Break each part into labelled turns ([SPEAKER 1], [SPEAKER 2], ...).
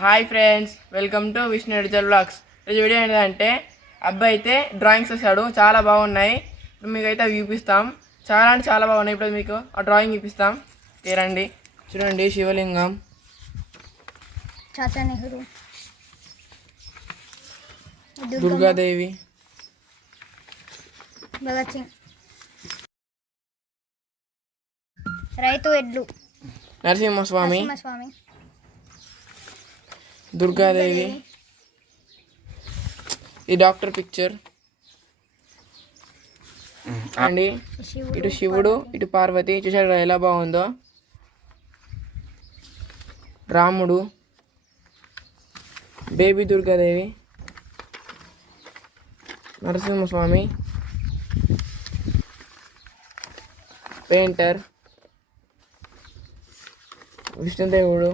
[SPEAKER 1] Hi friends welcome to Vishnu ఎడిజల్ blogs ఈరోజు video ఏంటంటే అబ్బాయి అయితే డ్రాయింగ్స్ వేసాడు చాలా బాగున్నాయి. ఇప్పుడు మీకు అయితే అవి చూపిస్తాం. చాలా అంటే చాలా బాగున్నాయి. ఇప్పుడు మీకు ఆ డ్రాయింగ్ చూపిస్తాం. తీరండి చూడండి శివలింగం.
[SPEAKER 2] చాచా నెహ్రూ.
[SPEAKER 1] దుర్గాదేవి.
[SPEAKER 2] భగత్ సింగ్. రైతు ఎడ్లు.
[SPEAKER 1] నరసింహస్వామి.
[SPEAKER 2] స్వామి
[SPEAKER 1] దుర్గాదేవి. ఈ డాక్టర్ పిక్చర్. అండి ఇటు శివుడు ఇటు పార్వతి కదా ఎలా బాగుందో? రాముడు బేబీ దుర్గాదేవి నరసింహస్వామి పెయింటర్ విష్ణుదేవుడు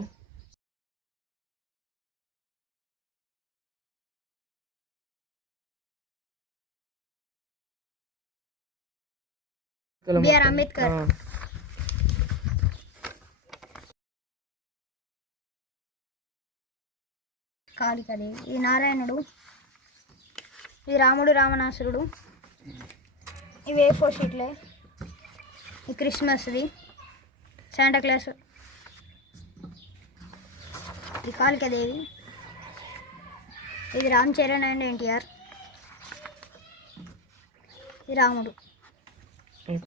[SPEAKER 2] బిఆర్ అంబేద్కర్.
[SPEAKER 1] ఆ.
[SPEAKER 2] కాళికదేవి ఇది నారాయణుడు ఇది రాముడు రామనాసురుడు ఇవి ఏ ఫోర్ షీట్లే. ఇది క్రిస్మస్ది శాంటా క్లాస్. ఇది కాళికదేవి ఇది రామ్ చరణ్ అండ్ ఎన్టీఆర్. ఇది రాముడు.